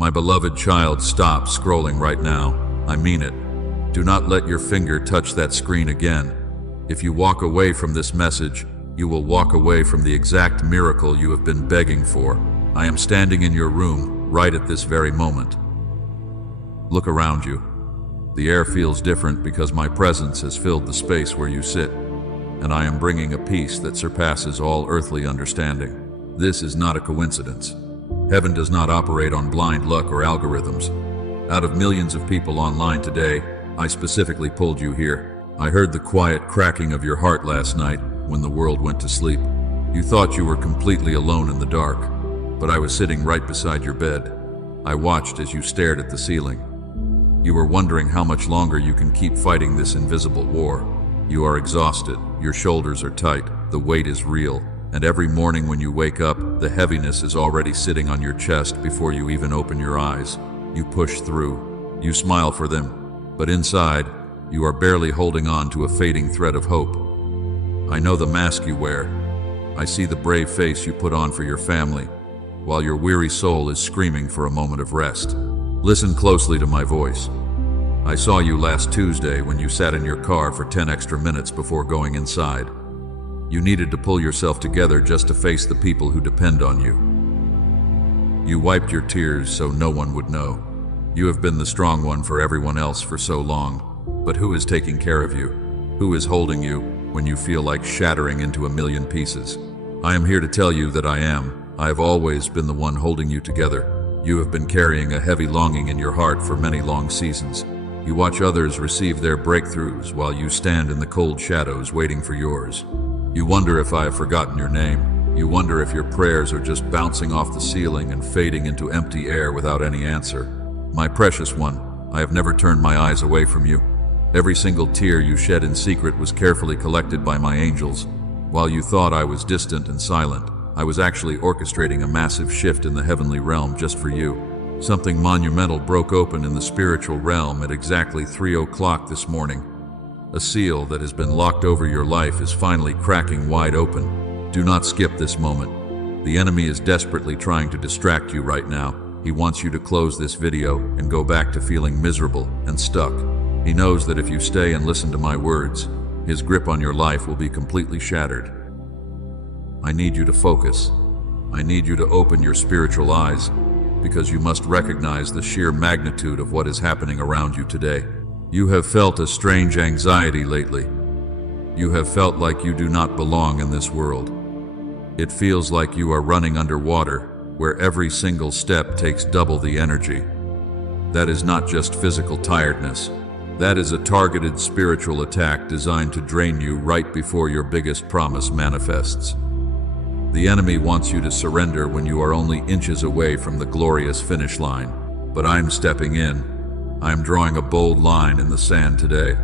My beloved child, stop scrolling right now. I mean it. Do not let your finger touch that screen again. If you walk away from this message, you will walk away from the exact miracle you have been begging for. I am standing in your room right at this very moment. Look around you. The air feels different because my presence has filled the space where you sit, and I am bringing a peace that surpasses all earthly understanding. This is not a coincidence. Heaven does not operate on blind luck or algorithms. Out of millions of people online today, I specifically pulled you here. I heard the quiet cracking of your heart last night when the world went to sleep. You thought you were completely alone in the dark, but I was sitting right beside your bed. I watched as you stared at the ceiling. You were wondering how much longer you can keep fighting this invisible war. You are exhausted, your shoulders are tight, the weight is real, and every morning when you wake up, the heaviness is already sitting on your chest before you even open your eyes. You push through. You smile for them, but inside, you are barely holding on to a fading thread of hope. I know the mask you wear. I see the brave face you put on for your family, while your weary soul is screaming for a moment of rest. Listen closely to my voice. I saw you last Tuesday when you sat in your car for 10 extra minutes before going inside. You needed to pull yourself together just to face the people who depend on you. You wiped your tears so no one would know. You have been the strong one for everyone else for so long, but who is taking care of you? Who is holding you when you feel like shattering into a million pieces? I am here to tell you that I am. I have always been the one holding you together. You have been carrying a heavy longing in your heart for many long seasons. You watch others receive their breakthroughs while you stand in the cold shadows waiting for yours. You wonder if I have forgotten your name. You wonder if your prayers are just bouncing off the ceiling and fading into empty air without any answer. My precious one, I have never turned my eyes away from you. Every single tear you shed in secret was carefully collected by my angels. While you thought I was distant and silent, I was actually orchestrating a massive shift in the heavenly realm just for you. Something monumental broke open in the spiritual realm at exactly 3 o'clock this morning. A seal that has been locked over your life is finally cracking wide open. Do not skip this moment. The enemy is desperately trying to distract you right now. He wants you to close this video and go back to feeling miserable and stuck. He knows that if you stay and listen to my words, his grip on your life will be completely shattered. I need you to focus. I need you to open your spiritual eyes, because you must recognize the sheer magnitude of what is happening around you today. You have felt a strange anxiety lately. You have felt like you do not belong in this world. It feels like you are running underwater, where every single step takes double the energy. That is not just physical tiredness. That is a targeted spiritual attack designed to drain you right before your biggest promise manifests. The enemy wants you to surrender when you are only inches away from the glorious finish line. But I'm stepping in. I'm drawing a bold line in the sand today.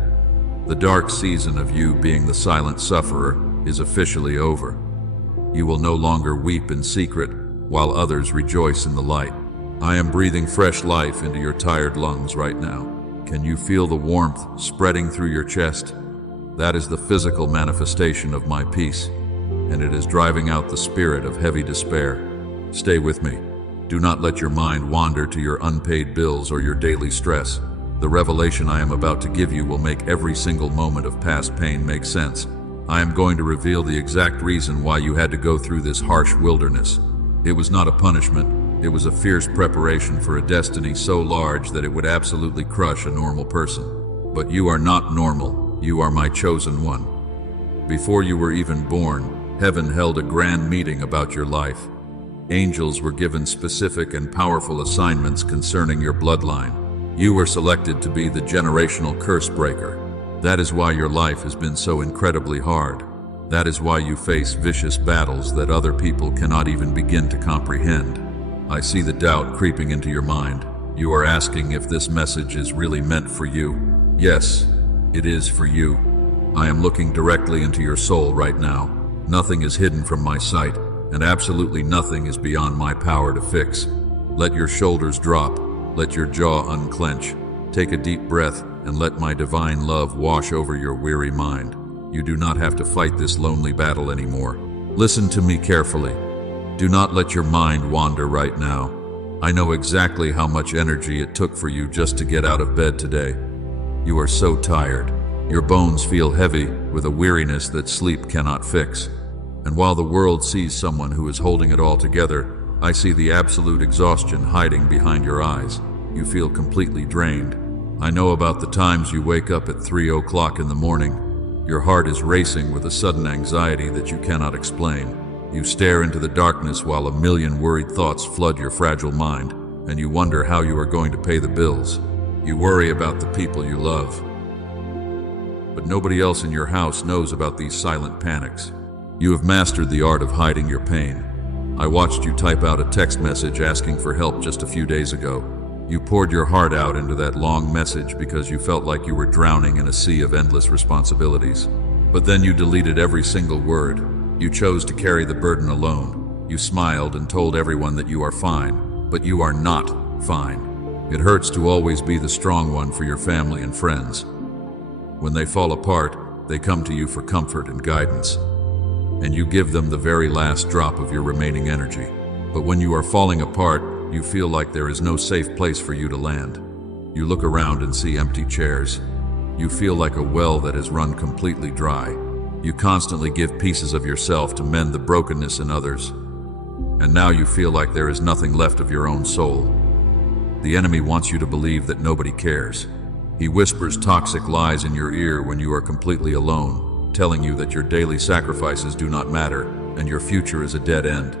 The dark season of you being the silent sufferer is officially over. You will no longer weep in secret while others rejoice in the light. I am breathing fresh life into your tired lungs right now. Can you feel the warmth spreading through your chest? That is the physical manifestation of my peace, and it is driving out the spirit of heavy despair. Stay with me. Do not let your mind wander to your unpaid bills or your daily stress. The revelation I am about to give you will make every single moment of past pain make sense. I am going to reveal the exact reason why you had to go through this harsh wilderness. It was not a punishment. It was a fierce preparation for a destiny so large that it would absolutely crush a normal person. But you are not normal. You are my chosen one. Before you were even born, heaven held a grand meeting about your life. Angels were given specific and powerful assignments concerning your bloodline. You were selected to be the generational curse breaker. That is why your life has been so incredibly hard. That is why you face vicious battles that other people cannot even begin to comprehend. I see the doubt creeping into your mind. You are asking if this message is really meant for you. Yes, it is for you. I am looking directly into your soul right now. Nothing is hidden from my sight, and absolutely nothing is beyond my power to fix. Let your shoulders drop. Let your jaw unclench. Take a deep breath and let my divine love wash over your weary mind. You do not have to fight this lonely battle anymore. Listen to me carefully. Do not let your mind wander right now. I know exactly how much energy it took for you just to get out of bed today. You are so tired. Your bones feel heavy with a weariness that sleep cannot fix. And while the world sees someone who is holding it all together, I see the absolute exhaustion hiding behind your eyes. You feel completely drained. I know about the times you wake up at 3 o'clock in the morning. Your heart is racing with a sudden anxiety that you cannot explain. You stare into the darkness while a million worried thoughts flood your fragile mind, and you wonder how you are going to pay the bills. You worry about the people you love. But nobody else in your house knows about these silent panics. You have mastered the art of hiding your pain. I watched you type out a text message asking for help just a few days ago. You poured your heart out into that long message because you felt like you were drowning in a sea of endless responsibilities. But then you deleted every single word. You chose to carry the burden alone. You smiled and told everyone that you are fine, but you are not fine. It hurts to always be the strong one for your family and friends. When they fall apart, they come to you for comfort and guidance, and you give them the very last drop of your remaining energy. But when you are falling apart, you feel like there is no safe place for you to land. You look around and see empty chairs. You feel like a well that has run completely dry. You constantly give pieces of yourself to mend the brokenness in others. And now you feel like there is nothing left of your own soul. The enemy wants you to believe that nobody cares. He whispers toxic lies in your ear when you are completely alone, telling you that your daily sacrifices do not matter and your future is a dead end.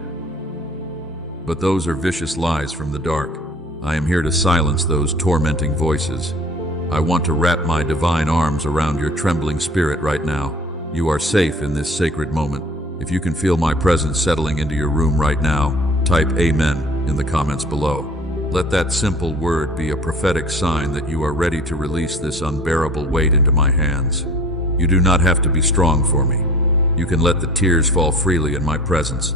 But those are vicious lies from the dark. I am here to silence those tormenting voices. I want to wrap my divine arms around your trembling spirit right now. You are safe in this sacred moment. If you can feel my presence settling into your room right now, type Amen in the comments below. Let that simple word be a prophetic sign that you are ready to release this unbearable weight into my hands. You do not have to be strong for me. You can let the tears fall freely in my presence.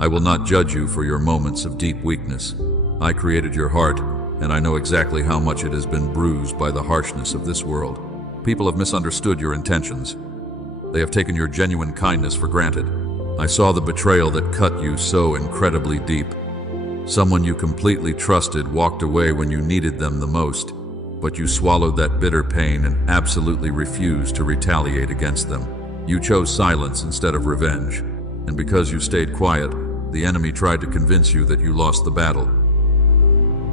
I will not judge you for your moments of deep weakness. I created your heart, and I know exactly how much it has been bruised by the harshness of this world. People have misunderstood your intentions. They have taken your genuine kindness for granted. I saw the betrayal that cut you so incredibly deep. Someone you completely trusted walked away when you needed them the most, but you swallowed that bitter pain and absolutely refused to retaliate against them. You chose silence instead of revenge, and because you stayed quiet, the enemy tried to convince you that you lost the battle.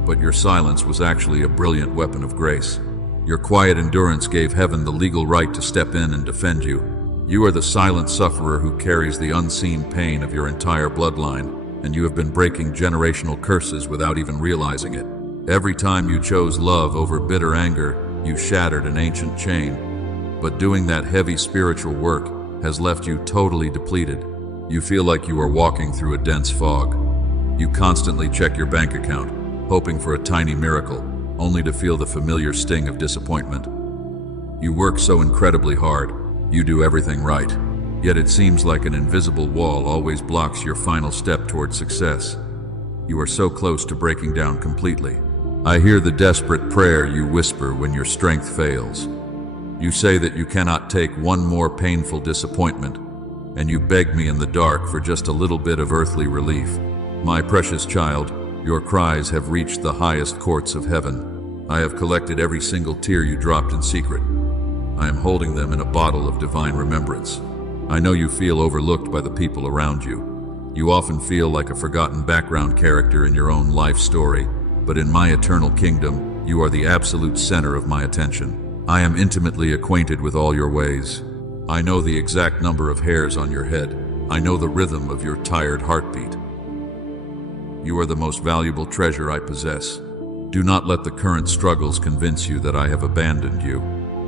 But your silence was actually a brilliant weapon of grace. Your quiet endurance gave heaven the legal right to step in and defend you. You are the silent sufferer who carries the unseen pain of your entire bloodline, and you have been breaking generational curses without even realizing it. Every time you chose love over bitter anger, you shattered an ancient chain. But doing that heavy spiritual work has left you totally depleted. You feel like you are walking through a dense fog. You constantly check your bank account, hoping for a tiny miracle, only to feel the familiar sting of disappointment. You work so incredibly hard. You do everything right. Yet it seems like an invisible wall always blocks your final step toward success. You are so close to breaking down completely. I hear the desperate prayer you whisper when your strength fails. You say that you cannot take one more painful disappointment, and you beg me in the dark for just a little bit of earthly relief. My precious child, your cries have reached the highest courts of heaven. I have collected every single tear you dropped in secret. I am holding them in a bottle of divine remembrance. I know you feel overlooked by the people around you. You often feel like a forgotten background character in your own life story, but in my eternal kingdom, you are the absolute center of my attention. I am intimately acquainted with all your ways. I know the exact number of hairs on your head. I know the rhythm of your tired heartbeat. You are the most valuable treasure I possess. Do not let the current struggles convince you that I have abandoned you.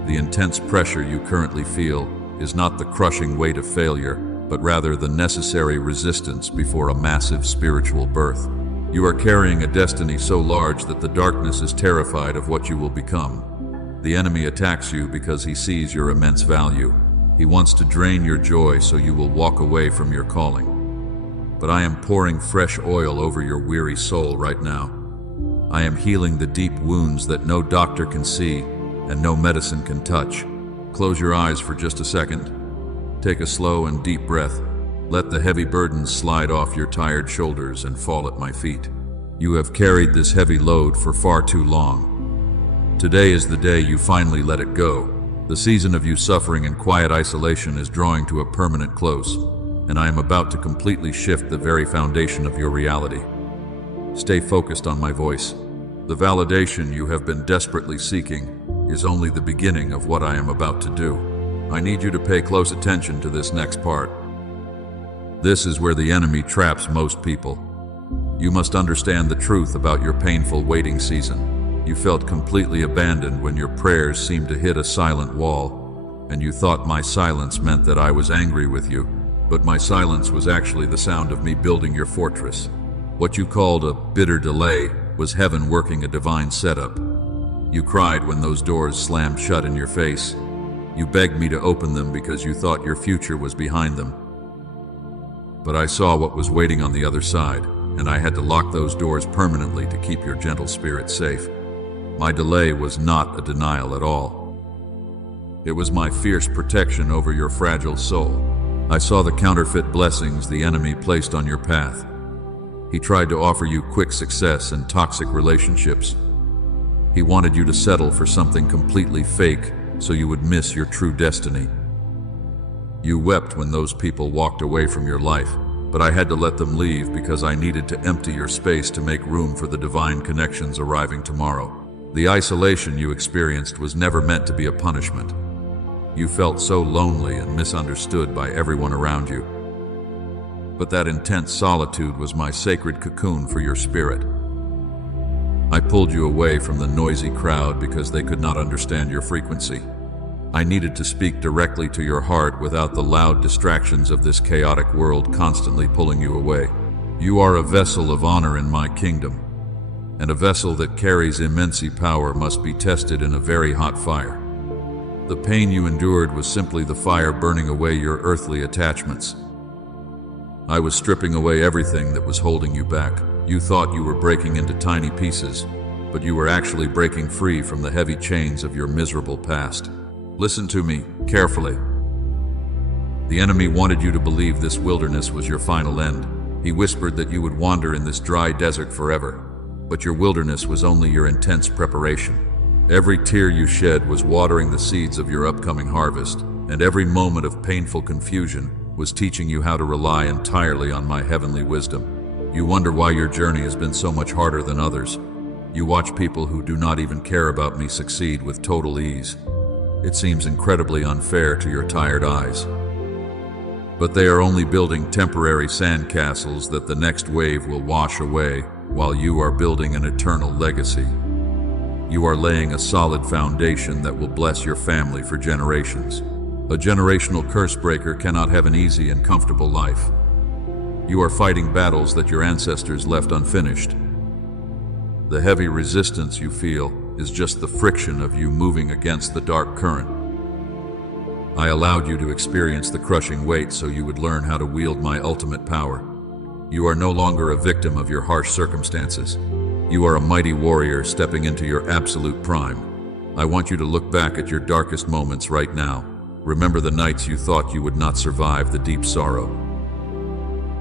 The intense pressure you currently feel is not the crushing weight of failure, but rather the necessary resistance before a massive spiritual birth. You are carrying a destiny so large that the darkness is terrified of what you will become. The enemy attacks you because he sees your immense value. He wants to drain your joy so you will walk away from your calling. But I am pouring fresh oil over your weary soul right now. I am healing the deep wounds that no doctor can see and no medicine can touch. Close your eyes for just a second. Take a slow and deep breath. Let the heavy burdens slide off your tired shoulders and fall at my feet. You have carried this heavy load for far too long. Today is the day you finally let it go. The season of you suffering in quiet isolation is drawing to a permanent close, and I am about to completely shift the very foundation of your reality. Stay focused on my voice. The validation you have been desperately seeking is only the beginning of what I am about to do. I need you to pay close attention to this next part. This is where the enemy traps most people. You must understand the truth about your painful waiting season. You felt completely abandoned when your prayers seemed to hit a silent wall, and you thought my silence meant that I was angry with you, but my silence was actually the sound of me building your fortress. What you called a bitter delay was heaven working a divine setup. You cried when those doors slammed shut in your face. You begged me to open them because you thought your future was behind them. But I saw what was waiting on the other side, and I had to lock those doors permanently to keep your gentle spirit safe. My delay was not a denial at all. It was my fierce protection over your fragile soul. I saw the counterfeit blessings the enemy placed on your path. He tried to offer you quick success and toxic relationships. He wanted you to settle for something completely fake so you would miss your true destiny. You wept when those people walked away from your life, but I had to let them leave because I needed to empty your space to make room for the divine connections arriving tomorrow. The isolation you experienced was never meant to be a punishment. You felt so lonely and misunderstood by everyone around you. But that intense solitude was my sacred cocoon for your spirit. I pulled you away from the noisy crowd because they could not understand your frequency. I needed to speak directly to your heart without the loud distractions of this chaotic world constantly pulling you away. You are a vessel of honor in my kingdom, and a vessel that carries immense power must be tested in a very hot fire. The pain you endured was simply the fire burning away your earthly attachments. I was stripping away everything that was holding you back. You thought you were breaking into tiny pieces, but you were actually breaking free from the heavy chains of your miserable past. Listen to me carefully. The enemy wanted you to believe this wilderness was your final end. He whispered that you would wander in this dry desert forever. But your wilderness was only your intense preparation. Every tear you shed was watering the seeds of your upcoming harvest, and every moment of painful confusion was teaching you how to rely entirely on my heavenly wisdom. You wonder why your journey has been so much harder than others. You watch people who do not even care about me succeed with total ease. It seems incredibly unfair to your tired eyes. But they are only building temporary sandcastles that the next wave will wash away, while you are building an eternal legacy. You are laying a solid foundation that will bless your family for generations. A generational curse breaker cannot have an easy and comfortable life. You are fighting battles that your ancestors left unfinished. The heavy resistance you feel is just the friction of you moving against the dark current. I allowed you to experience the crushing weight so you would learn how to wield my ultimate power. You are no longer a victim of your harsh circumstances. You are a mighty warrior stepping into your absolute prime. I want you to look back at your darkest moments right now. Remember the nights you thought you would not survive the deep sorrow.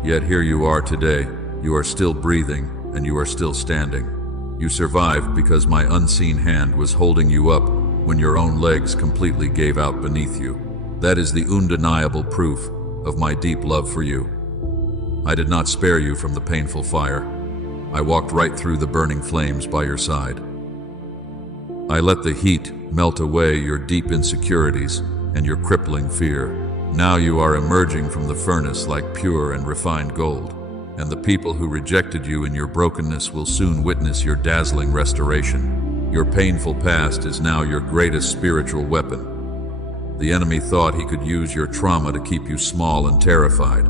Yet here you are today. You are still breathing, and you are still standing. You survived because my unseen hand was holding you up when your own legs completely gave out beneath you. That is the undeniable proof of my deep love for you. I did not spare you from the painful fire. I walked right through the burning flames by your side. I let the heat melt away your deep insecurities and your crippling fear. Now you are emerging from the furnace like pure and refined gold, and the people who rejected you in your brokenness will soon witness your dazzling restoration. Your painful past is now your greatest spiritual weapon. The enemy thought he could use your trauma to keep you small and terrified.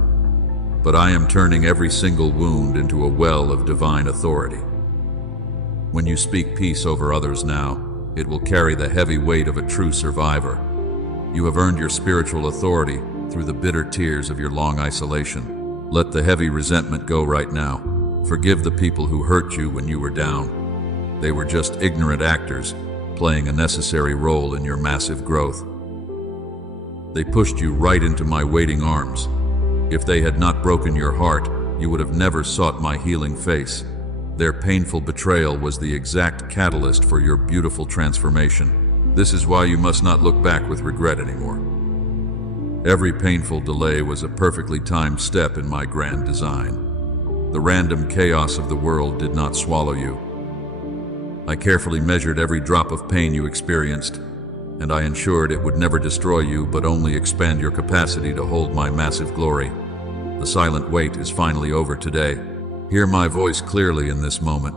But I am turning every single wound into a well of divine authority. When you speak peace over others now, it will carry the heavy weight of a true survivor. You have earned your spiritual authority through the bitter tears of your long isolation. Let the heavy resentment go right now. Forgive the people who hurt you when you were down. They were just ignorant actors, playing a necessary role in your massive growth. They pushed you right into my waiting arms. If they had not broken your heart, you would have never sought my healing face. Their painful betrayal was the exact catalyst for your beautiful transformation. This is why you must not look back with regret anymore. Every painful delay was a perfectly timed step in my grand design. The random chaos of the world did not swallow you. I carefully measured every drop of pain you experienced, and I ensured it would never destroy you but only expand your capacity to hold my massive glory. The silent wait is finally over today. Hear my voice clearly in this moment.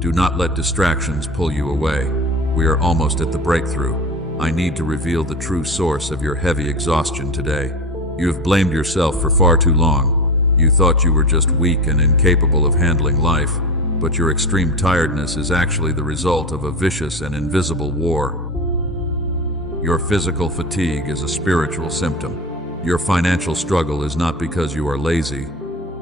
Do not let distractions pull you away. We are almost at the breakthrough. I need to reveal the true source of your heavy exhaustion today. You have blamed yourself for far too long. You thought you were just weak and incapable of handling life, but your extreme tiredness is actually the result of a vicious and invisible war. Your physical fatigue is a spiritual symptom. Your financial struggle is not because you are lazy.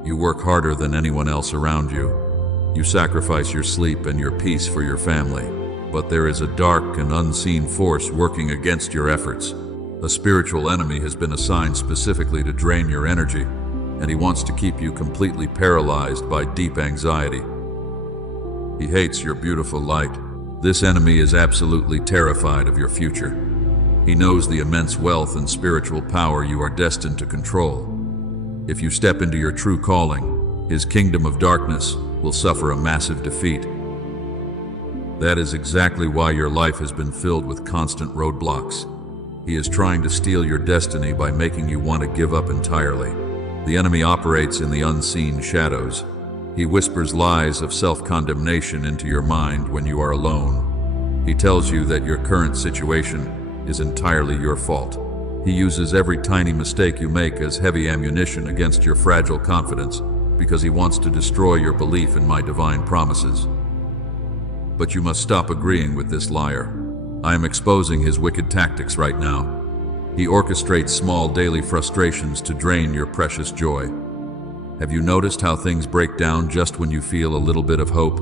You work harder than anyone else around you. You sacrifice your sleep and your peace for your family. But there is a dark and unseen force working against your efforts. A spiritual enemy has been assigned specifically to drain your energy, and he wants to keep you completely paralyzed by deep anxiety. He hates your beautiful light. This enemy is absolutely terrified of your future. He knows the immense wealth and spiritual power you are destined to control. If you step into your true calling, his kingdom of darkness will suffer a massive defeat. That is exactly why your life has been filled with constant roadblocks. He is trying to steal your destiny by making you want to give up entirely. The enemy operates in the unseen shadows. He whispers lies of self-condemnation into your mind when you are alone. He tells you that your current situation is entirely your fault. He uses every tiny mistake you make as heavy ammunition against your fragile confidence because he wants to destroy your belief in my divine promises. But you must stop agreeing with this liar. I am exposing his wicked tactics right now. He orchestrates small daily frustrations to drain your precious joy. Have you noticed how things break down just when you feel a little bit of hope?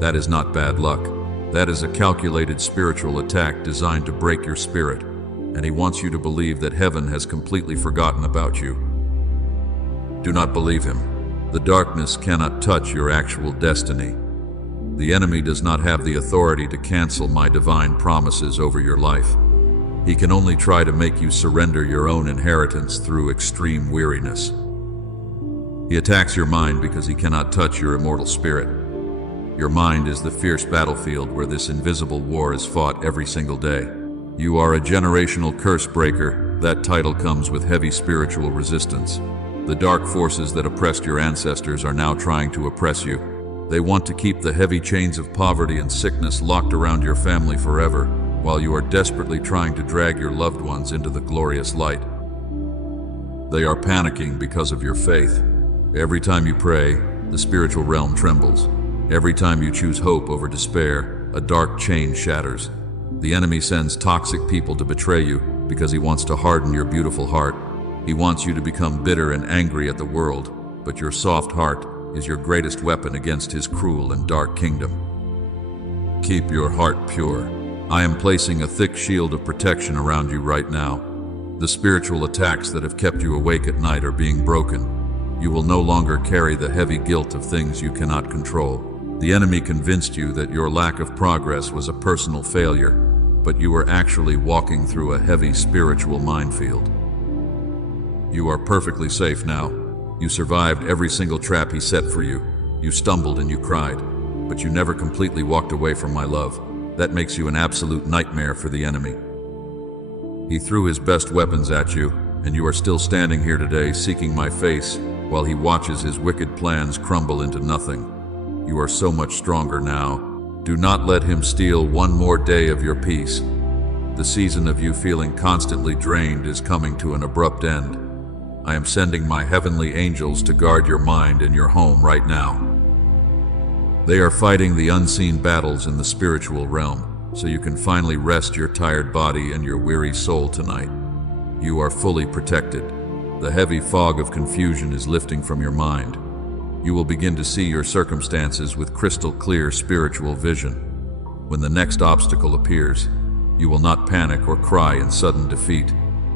That is not bad luck. That is a calculated spiritual attack designed to break your spirit, and he wants you to believe that heaven has completely forgotten about you. Do not believe him. The darkness cannot touch your actual destiny. The enemy does not have the authority to cancel my divine promises over your life. He can only try to make you surrender your own inheritance through extreme weariness. He attacks your mind because he cannot touch your immortal spirit. Your mind is the fierce battlefield where this invisible war is fought every single day. You are a generational curse breaker. That title comes with heavy spiritual resistance. The dark forces that oppressed your ancestors are now trying to oppress you. They want to keep the heavy chains of poverty and sickness locked around your family forever, while you are desperately trying to drag your loved ones into the glorious light. They are panicking because of your faith. Every time you pray, the spiritual realm trembles. Every time you choose hope over despair, a dark chain shatters. The enemy sends toxic people to betray you because he wants to harden your beautiful heart. He wants you to become bitter and angry at the world, but your soft heart is your greatest weapon against his cruel and dark kingdom. Keep your heart pure. I am placing a thick shield of protection around you right now. The spiritual attacks that have kept you awake at night are being broken. You will no longer carry the heavy guilt of things you cannot control. The enemy convinced you that your lack of progress was a personal failure, but you were actually walking through a heavy spiritual minefield. You are perfectly safe now. You survived every single trap he set for you. You stumbled and you cried, but you never completely walked away from my love. That makes you an absolute nightmare for the enemy. He threw his best weapons at you, and you are still standing here today seeking my face while he watches his wicked plans crumble into nothing. You are so much stronger now. Do not let him steal one more day of your peace. The season of you feeling constantly drained is coming to an abrupt end. I am sending my heavenly angels to guard your mind and your home right now. They are fighting the unseen battles in the spiritual realm, so you can finally rest your tired body and your weary soul tonight. You are fully protected. The heavy fog of confusion is lifting from your mind. You will begin to see your circumstances with crystal clear spiritual vision. When the next obstacle appears, you will not panic or cry in sudden defeat.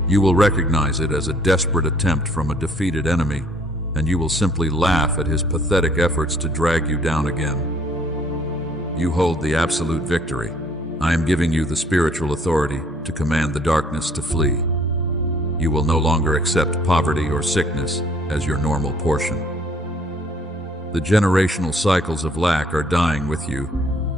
You will recognize it as a desperate attempt from a defeated enemy, and you will simply laugh at his pathetic efforts to drag you down again. You hold the absolute victory. I am giving you the spiritual authority to command the darkness to flee. You will no longer accept poverty or sickness as your normal portion. The generational cycles of lack are dying with you.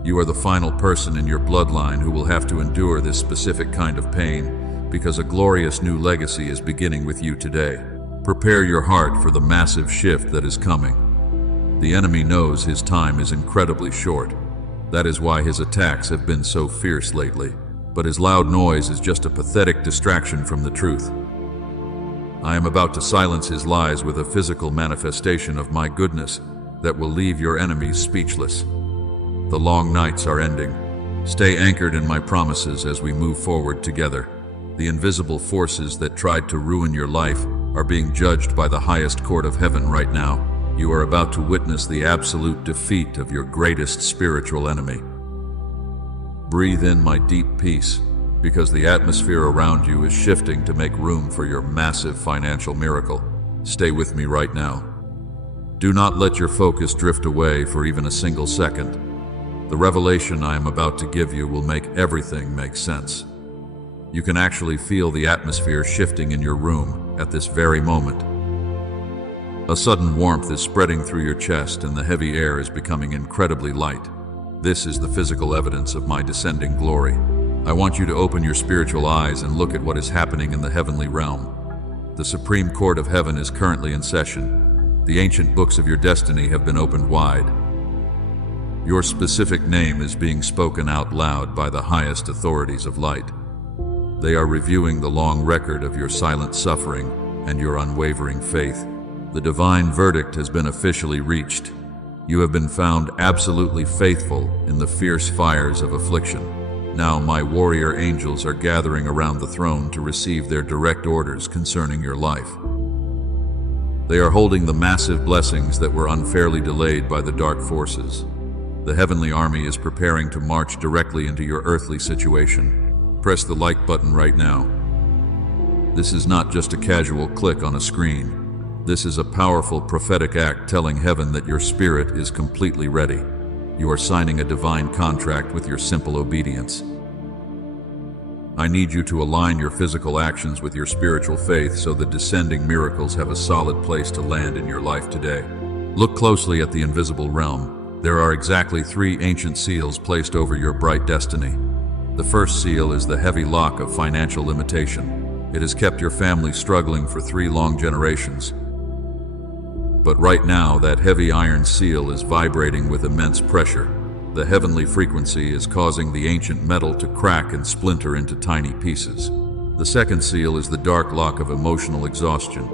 You are the final person in your bloodline who will have to endure this specific kind of pain, because a glorious new legacy is beginning with you today. Prepare your heart for the massive shift that is coming. The enemy knows his time is incredibly short. That is why his attacks have been so fierce lately. But his loud noise is just a pathetic distraction from the truth. I am about to silence his lies with a physical manifestation of my goodness that will leave your enemies speechless. The long nights are ending. Stay anchored in my promises as we move forward together. The invisible forces that tried to ruin your life are being judged by the highest court of heaven right now. You are about to witness the absolute defeat of your greatest spiritual enemy. Breathe in my deep peace, because the atmosphere around you is shifting to make room for your massive financial miracle. Stay with me right now. Do not let your focus drift away for even a single second. The revelation I am about to give you will make everything make sense. You can actually feel the atmosphere shifting in your room at this very moment. A sudden warmth is spreading through your chest and the heavy air is becoming incredibly light. This is the physical evidence of my descending glory. I want you to open your spiritual eyes and look at what is happening in the heavenly realm. The Supreme Court of Heaven is currently in session. The ancient books of your destiny have been opened wide. Your specific name is being spoken out loud by the highest authorities of light. They are reviewing the long record of your silent suffering and your unwavering faith. The divine verdict has been officially reached. You have been found absolutely faithful in the fierce fires of affliction. Now my warrior angels are gathering around the throne to receive their direct orders concerning your life. They are holding the massive blessings that were unfairly delayed by the dark forces. The heavenly army is preparing to march directly into your earthly situation. Press the like button right now. This is not just a casual click on a screen. This is a powerful prophetic act telling heaven that your spirit is completely ready. You are signing a divine contract with your simple obedience. I need you to align your physical actions with your spiritual faith so the descending miracles have a solid place to land in your life today. Look closely at the invisible realm. There are exactly 3 ancient seals placed over your bright destiny. The first seal is the heavy lock of financial limitation. It has kept your family struggling for 3 long generations. But right now, that heavy iron seal is vibrating with immense pressure. The heavenly frequency is causing the ancient metal to crack and splinter into tiny pieces. The second seal is the dark lock of emotional exhaustion.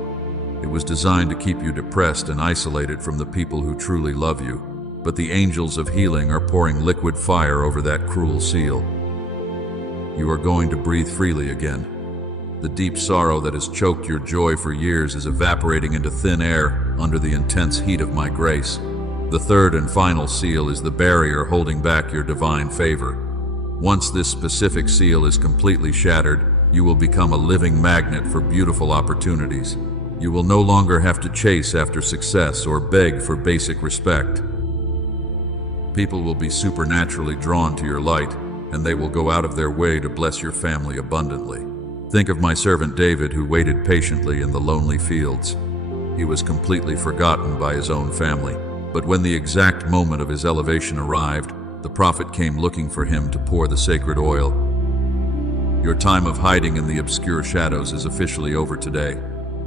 It was designed to keep you depressed and isolated from the people who truly love you. But the angels of healing are pouring liquid fire over that cruel seal. You are going to breathe freely again. The deep sorrow that has choked your joy for years is evaporating into thin air under the intense heat of my grace. The third and final seal is the barrier holding back your divine favor. Once this specific seal is completely shattered, you will become a living magnet for beautiful opportunities. You will no longer have to chase after success or beg for basic respect. People will be supernaturally drawn to your light, and they will go out of their way to bless your family abundantly. Think of my servant David, who waited patiently in the lonely fields. He was completely forgotten by his own family. But when the exact moment of his elevation arrived, the prophet came looking for him to pour the sacred oil. Your time of hiding in the obscure shadows is officially over today.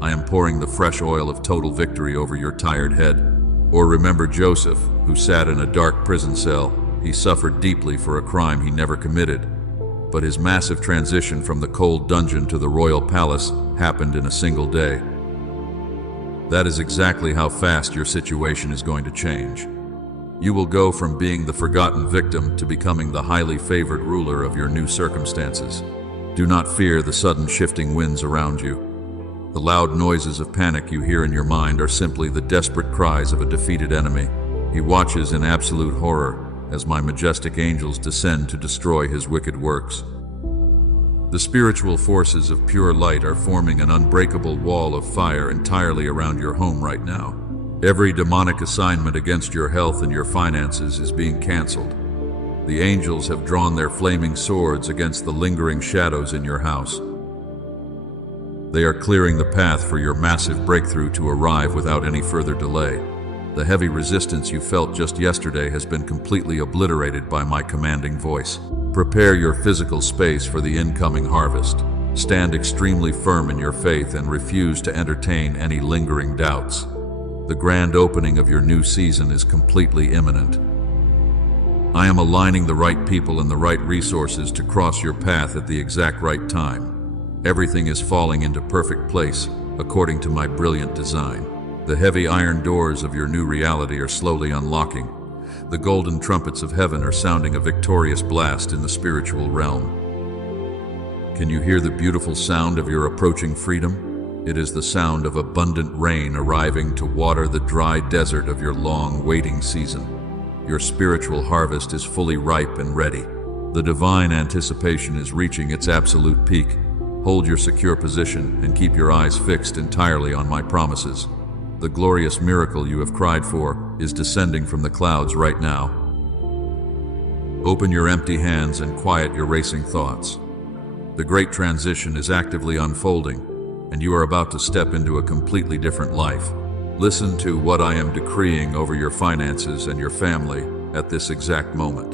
I am pouring the fresh oil of total victory over your tired head. Or remember Joseph, who sat in a dark prison cell. He suffered deeply for a crime he never committed. But his massive transition from the cold dungeon to the royal palace happened in a single day. That is exactly how fast your situation is going to change. You will go from being the forgotten victim to becoming the highly favored ruler of your new circumstances. Do not fear the sudden shifting winds around you. The loud noises of panic you hear in your mind are simply the desperate cries of a defeated enemy. He watches in absolute horror as my majestic angels descend to destroy his wicked works. The spiritual forces of pure light are forming an unbreakable wall of fire entirely around your home right now. Every demonic assignment against your health and your finances is being canceled. The angels have drawn their flaming swords against the lingering shadows in your house. They are clearing the path for your massive breakthrough to arrive without any further delay. The heavy resistance you felt just yesterday has been completely obliterated by my commanding voice. Prepare your physical space for the incoming harvest. Stand extremely firm in your faith and refuse to entertain any lingering doubts. The grand opening of your new season is completely imminent. I am aligning the right people and the right resources to cross your path at the exact right time. Everything is falling into perfect place according to my brilliant design. The heavy iron doors of your new reality are slowly unlocking. The golden trumpets of heaven are sounding a victorious blast in the spiritual realm. Can you hear the beautiful sound of your approaching freedom? It is the sound of abundant rain arriving to water the dry desert of your long waiting season. Your spiritual harvest is fully ripe and ready. The divine anticipation is reaching its absolute peak. Hold your secure position and keep your eyes fixed entirely on my promises. The glorious miracle you have cried for is descending from the clouds right now. Open your empty hands and quiet your racing thoughts. The great transition is actively unfolding, and you are about to step into a completely different life. Listen to what I am decreeing over your finances and your family at this exact moment.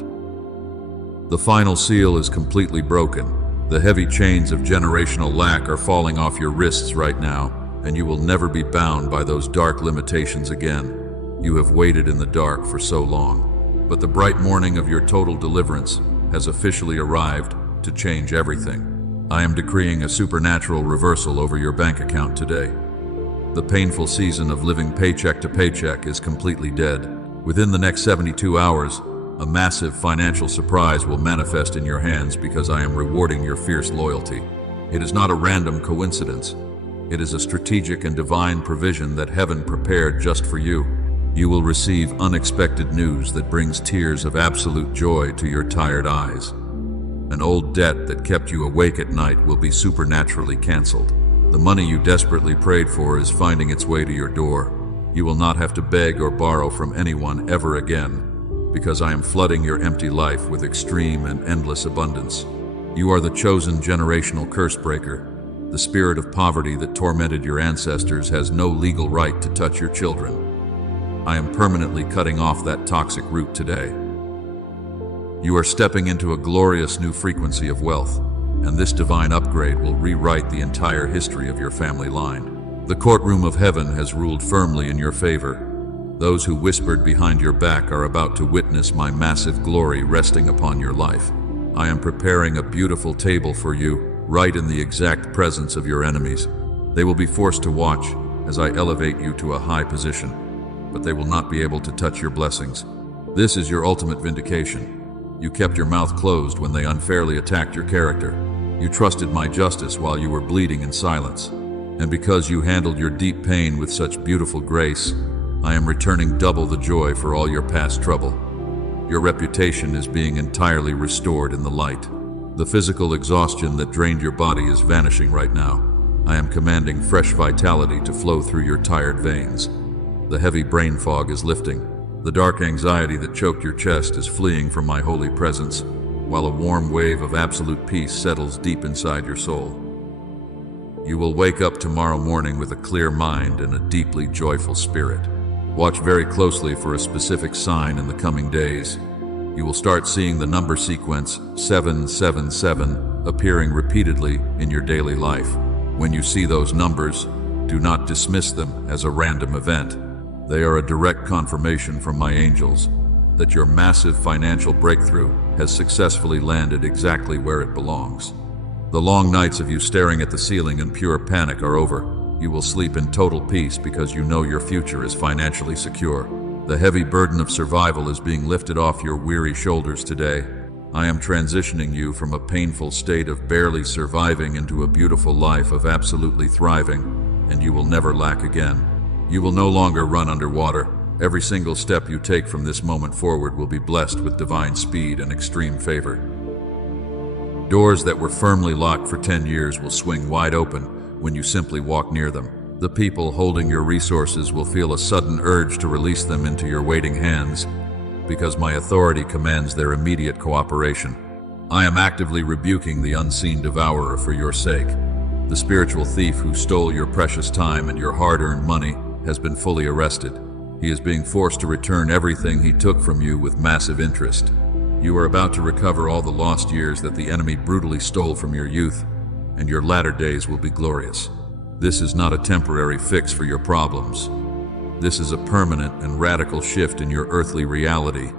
The final seal is completely broken. The heavy chains of generational lack are falling off your wrists right now, and you will never be bound by those dark limitations again. You have waited in the dark for so long, but the bright morning of your total deliverance has officially arrived to change everything. I am decreeing a supernatural reversal over your bank account today. The painful season of living paycheck to paycheck is completely dead. Within the next 72 hours, a massive financial surprise will manifest in your hands because I am rewarding your fierce loyalty. It is not a random coincidence. It is a strategic and divine provision that heaven prepared just for you. You will receive unexpected news that brings tears of absolute joy to your tired eyes. An old debt that kept you awake at night will be supernaturally canceled. The money you desperately prayed for is finding its way to your door. You will not have to beg or borrow from anyone ever again, because I am flooding your empty life with extreme and endless abundance. You are the chosen generational curse breaker. The spirit of poverty that tormented your ancestors has no legal right to touch your children. I am permanently cutting off that toxic root today. You are stepping into a glorious new frequency of wealth, and this divine upgrade will rewrite the entire history of your family line. The courtroom of heaven has ruled firmly in your favor. Those who whispered behind your back are about to witness my massive glory resting upon your life. I am preparing a beautiful table for you, right in the exact presence of your enemies. They will be forced to watch as I elevate you to a high position, but they will not be able to touch your blessings. This is your ultimate vindication. You kept your mouth closed when they unfairly attacked your character. You trusted my justice while you were bleeding in silence. And because you handled your deep pain with such beautiful grace, I am returning double the joy for all your past trouble. Your reputation is being entirely restored in the light. The physical exhaustion that drained your body is vanishing right now. I am commanding fresh vitality to flow through your tired veins. The heavy brain fog is lifting. The dark anxiety that choked your chest is fleeing from my holy presence, while a warm wave of absolute peace settles deep inside your soul. You will wake up tomorrow morning with a clear mind and a deeply joyful spirit. Watch very closely for a specific sign in the coming days. You will start seeing the number sequence 777 appearing repeatedly in your daily life. When you see those numbers, do not dismiss them as a random event. They are a direct confirmation from my angels that your massive financial breakthrough has successfully landed exactly where it belongs. The long nights of you staring at the ceiling in pure panic are over. You will sleep in total peace because you know your future is financially secure. The heavy burden of survival is being lifted off your weary shoulders today. I am transitioning you from a painful state of barely surviving into a beautiful life of absolutely thriving, and you will never lack again. You will no longer run underwater. Every single step you take from this moment forward will be blessed with divine speed and extreme favor. Doors that were firmly locked for 10 years will swing wide open when you simply walk near them. The people holding your resources will feel a sudden urge to release them into your waiting hands because my authority commands their immediate cooperation. I am actively rebuking the unseen devourer for your sake. The spiritual thief who stole your precious time and your hard-earned money has been fully arrested. He is being forced to return everything he took from you with massive interest. You are about to recover all the lost years that the enemy brutally stole from your youth, and your latter days will be glorious. This is not a temporary fix for your problems. This is a permanent and radical shift in your earthly reality.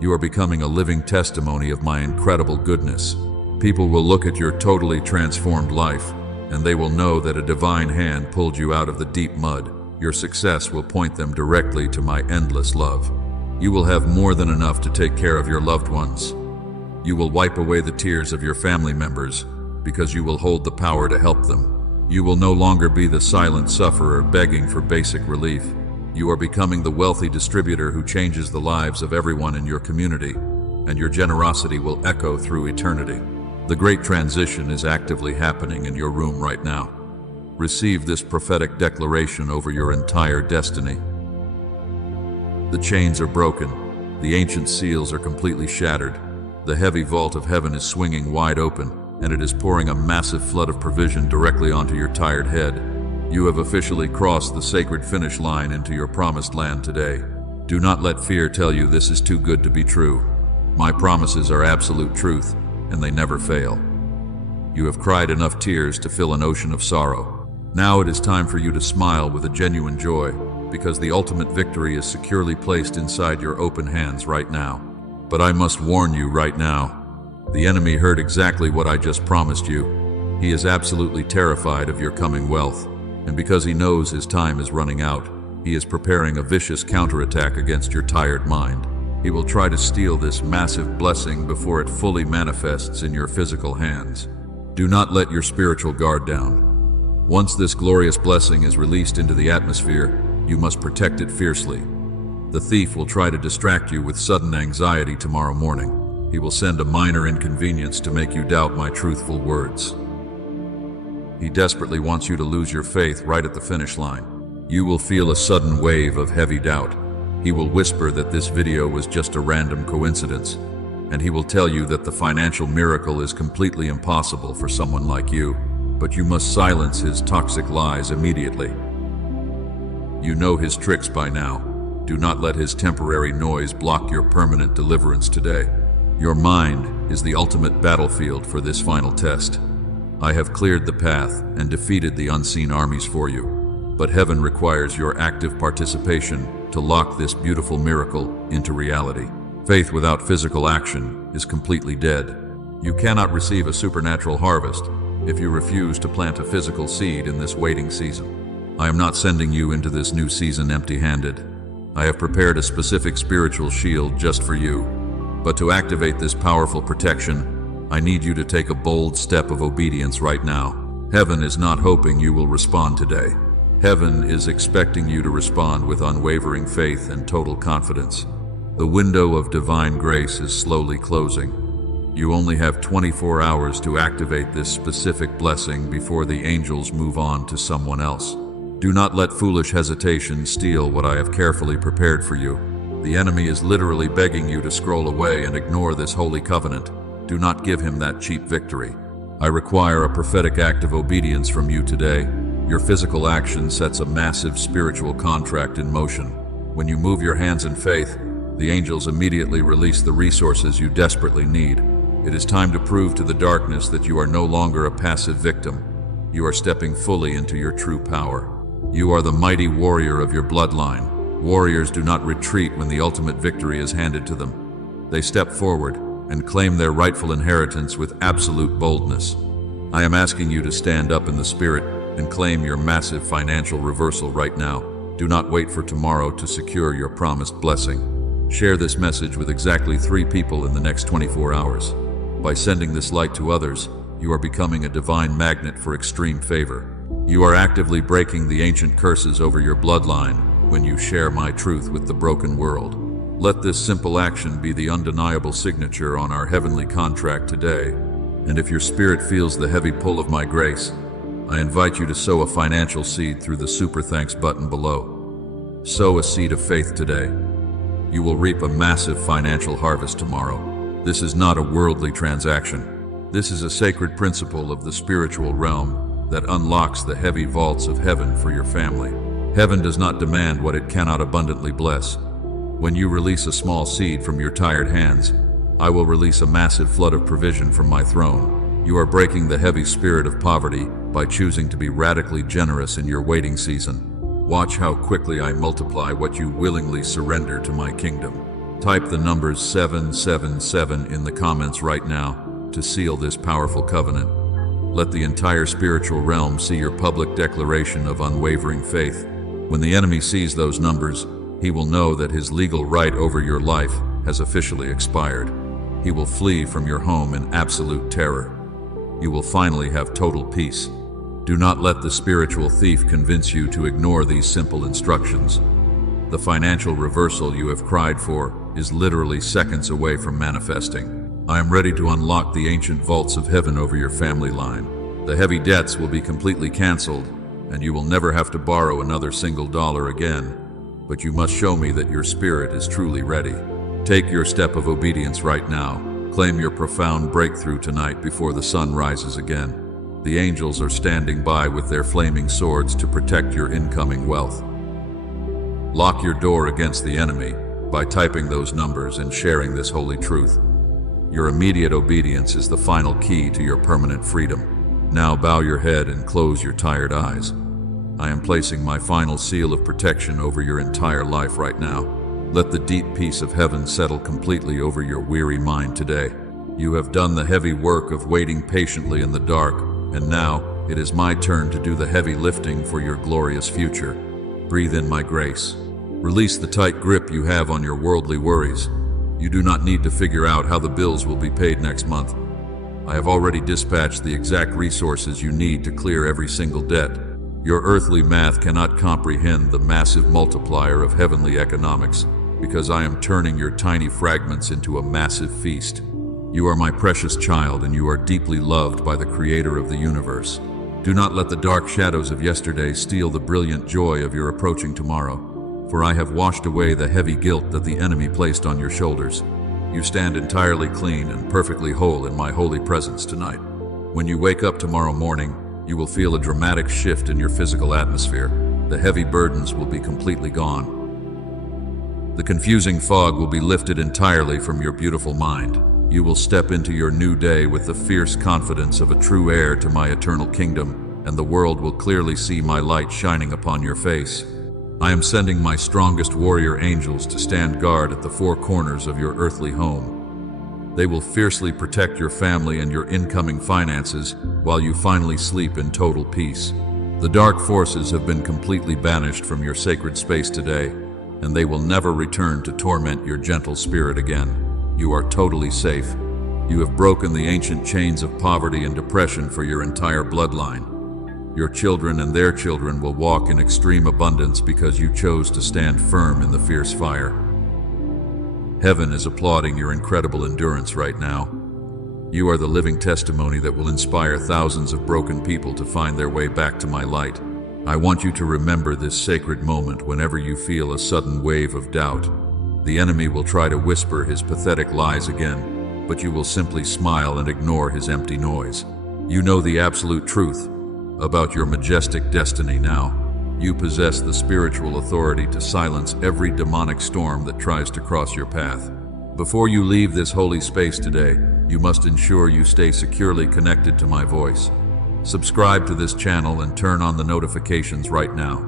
You are becoming a living testimony of my incredible goodness. People will look at your totally transformed life, and they will know that a divine hand pulled you out of the deep mud. Your success will point them directly to my endless love. You will have more than enough to take care of your loved ones. You will wipe away the tears of your family members because you will hold the power to help them. You will no longer be the silent sufferer begging for basic relief. You are becoming the wealthy distributor who changes the lives of everyone in your community, and your generosity will echo through eternity. The great transition is actively happening in your room right now. Receive this prophetic declaration over your entire destiny. The chains are broken. The ancient seals are completely shattered. The heavy vault of heaven is swinging wide open, and it is pouring a massive flood of provision directly onto your tired head. You have officially crossed the sacred finish line into your promised land today. Do not let fear tell you this is too good to be true. My promises are absolute truth, and they never fail. You have cried enough tears to fill an ocean of sorrow. Now it is time for you to smile with a genuine joy, because the ultimate victory is securely placed inside your open hands right now. But I must warn you right now, the enemy heard exactly what I just promised you. He is absolutely terrified of your coming wealth, and because he knows his time is running out, he is preparing a vicious counterattack against your tired mind. He will try to steal this massive blessing before it fully manifests in your physical hands. Do not let your spiritual guard down. Once this glorious blessing is released into the atmosphere, you must protect it fiercely. The thief will try to distract you with sudden anxiety tomorrow morning. He will send a minor inconvenience to make you doubt my truthful words. He desperately wants you to lose your faith right at the finish line. You will feel a sudden wave of heavy doubt. He will whisper that this video was just a random coincidence, and he will tell you that the financial miracle is completely impossible for someone like you. But you must silence his toxic lies immediately. You know his tricks by now. Do not let his temporary noise block your permanent deliverance today. Your mind is the ultimate battlefield for this final test. I have cleared the path and defeated the unseen armies for you, but heaven requires your active participation to lock this beautiful miracle into reality. Faith without physical action is completely dead. You cannot receive a supernatural harvest if you refuse to plant a physical seed in this waiting season. I am not sending you into this new season empty-handed. I have prepared a specific spiritual shield just for you. But to activate this powerful protection, I need you to take a bold step of obedience right now. Heaven is not hoping you will respond today. Heaven is expecting you to respond with unwavering faith and total confidence. The window of divine grace is slowly closing. You only have 24 hours to activate this specific blessing before the angels move on to someone else. Do not let foolish hesitation steal what I have carefully prepared for you. The enemy is literally begging you to scroll away and ignore this holy covenant. Do not give him that cheap victory. I require a prophetic act of obedience from you today. Your physical action sets a massive spiritual contract in motion. When you move your hands in faith, the angels immediately release the resources you desperately need. It is time to prove to the darkness that you are no longer a passive victim. You are stepping fully into your true power. You are the mighty warrior of your bloodline. Warriors do not retreat when the ultimate victory is handed to them. They step forward and claim their rightful inheritance with absolute boldness. I am asking you to stand up in the spirit and claim your massive financial reversal right now. Do not wait for tomorrow to secure your promised blessing. Share this message with exactly 3 people in the next 24 hours. By sending this light to others, you are becoming a divine magnet for extreme favor. You are actively breaking the ancient curses over your bloodline when you share my truth with the broken world. Let this simple action be the undeniable signature on our heavenly contract today. And if your spirit feels the heavy pull of my grace, I invite you to sow a financial seed through the Super Thanks button below. Sow a seed of faith today. You will reap a massive financial harvest tomorrow. This is not a worldly transaction. This is a sacred principle of the spiritual realm that unlocks the heavy vaults of heaven for your family. Heaven does not demand what it cannot abundantly bless. When you release a small seed from your tired hands, I will release a massive flood of provision from my throne. You are breaking the heavy spirit of poverty by choosing to be radically generous in your waiting season. Watch how quickly I multiply what you willingly surrender to my kingdom. Type the numbers 777 in the comments right now to seal this powerful covenant. Let the entire spiritual realm see your public declaration of unwavering faith. When the enemy sees those numbers, he will know that his legal right over your life has officially expired. He will flee from your home in absolute terror. You will finally have total peace. Do not let the spiritual thief convince you to ignore these simple instructions. The financial reversal you have cried for is literally seconds away from manifesting. I am ready to unlock the ancient vaults of heaven over your family line. The heavy debts will be completely canceled, and you will never have to borrow another single dollar again. But you must show me that your spirit is truly ready. Take your step of obedience right now. Claim your profound breakthrough tonight before the sun rises again. The angels are standing by with their flaming swords to protect your incoming wealth. Lock your door against the enemy by typing those numbers and sharing this holy truth. Your immediate obedience is the final key to your permanent freedom. Now bow your head and close your tired eyes. I am placing my final seal of protection over your entire life right now. Let the deep peace of heaven settle completely over your weary mind today. You have done the heavy work of waiting patiently in the dark, and now it is my turn to do the heavy lifting for your glorious future. Breathe in my grace. Release the tight grip you have on your worldly worries. You do not need to figure out how the bills will be paid next month. I have already dispatched the exact resources you need to clear every single debt. Your earthly math cannot comprehend the massive multiplier of heavenly economics, because I am turning your tiny fragments into a massive feast. You are my precious child, and you are deeply loved by the Creator of the universe. Do not let the dark shadows of yesterday steal the brilliant joy of your approaching tomorrow, for I have washed away the heavy guilt that the enemy placed on your shoulders. You stand entirely clean and perfectly whole in my holy presence tonight. When you wake up tomorrow morning, you will feel a dramatic shift in your physical atmosphere. The heavy burdens will be completely gone. The confusing fog will be lifted entirely from your beautiful mind. You will step into your new day with the fierce confidence of a true heir to my eternal kingdom, and the world will clearly see my light shining upon your face. I am sending my strongest warrior angels to stand guard at the four corners of your earthly home. They will fiercely protect your family and your incoming finances while you finally sleep in total peace. The dark forces have been completely banished from your sacred space today, and they will never return to torment your gentle spirit again. You are totally safe. You have broken the ancient chains of poverty and depression for your entire bloodline. Your children and their children will walk in extreme abundance because you chose to stand firm in the fierce fire. Heaven is applauding your incredible endurance right now. You are the living testimony that will inspire thousands of broken people to find their way back to my light. I want you to remember this sacred moment whenever you feel a sudden wave of doubt. The enemy will try to whisper his pathetic lies again, but you will simply smile and ignore his empty noise. You know the absolute truth about your majestic destiny now. You possess the spiritual authority to silence every demonic storm that tries to cross your path. Before you leave this holy space today, you must ensure you stay securely connected to my voice. Subscribe to this channel and turn on the notifications right now.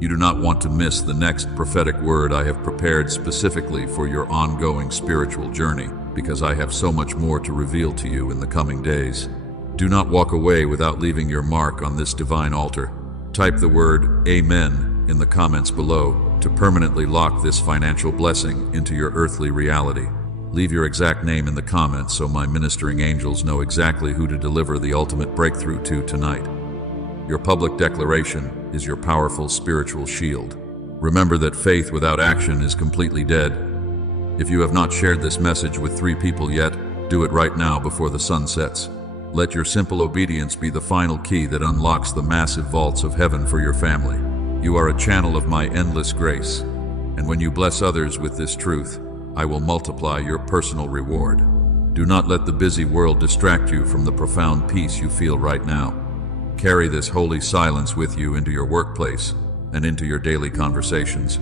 You do not want to miss the next prophetic word I have prepared specifically for your ongoing spiritual journey, because I have so much more to reveal to you in the coming days. Do not walk away without leaving your mark on this divine altar. Type the word Amen in the comments below to permanently lock this financial blessing into your earthly reality. Leave your exact name in the comments so my ministering angels know exactly who to deliver the ultimate breakthrough to tonight. Your public declaration is your powerful spiritual shield. Remember that faith without action is completely dead. If you have not shared this message with 3 people yet, do it right now before the sun sets. Let your simple obedience be the final key that unlocks the massive vaults of heaven for your family. You are a channel of my endless grace, and when you bless others with this truth, I will multiply your personal reward. Do not let the busy world distract you from the profound peace you feel right now. Carry this holy silence with you into your workplace and into your daily conversations.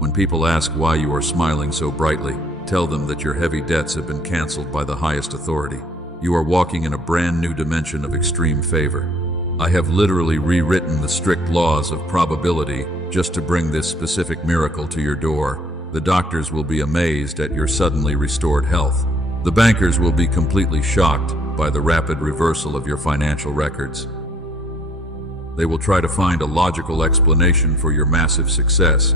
When people ask why you are smiling so brightly, tell them that your heavy debts have been canceled by the highest authority. You are walking in a brand new dimension of extreme favor. I have literally rewritten the strict laws of probability just to bring this specific miracle to your door. The doctors will be amazed at your suddenly restored health. The bankers will be completely shocked by the rapid reversal of your financial records. They will try to find a logical explanation for your massive success,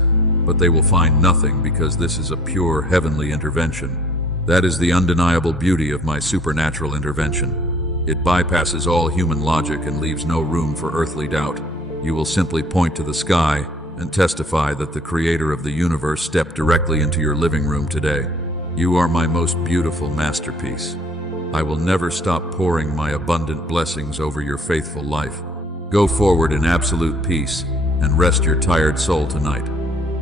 but they will find nothing because this is a pure heavenly intervention. That is the undeniable beauty of my supernatural intervention. It bypasses all human logic and leaves no room for earthly doubt. You will simply point to the sky and testify that the creator of the universe stepped directly into your living room today. You are my most beautiful masterpiece. I will never stop pouring my abundant blessings over your faithful life. Go forward in absolute peace and rest your tired soul tonight.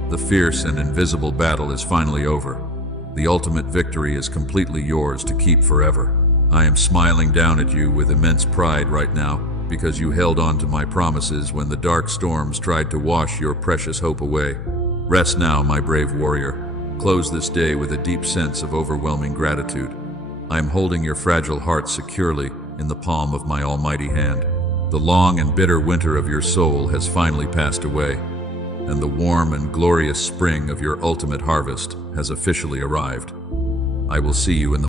The fierce and invisible battle is finally over. The ultimate victory is completely yours to keep forever. I am smiling down at you with immense pride right now because you held on to my promises when the dark storms tried to wash your precious hope away. Rest now, my brave warrior. Close this day with a deep sense of overwhelming gratitude. I am holding your fragile heart securely in the palm of my almighty hand. The long and bitter winter of your soul has finally passed away, and the warm and glorious spring of your ultimate harvest has officially arrived. I will see you in the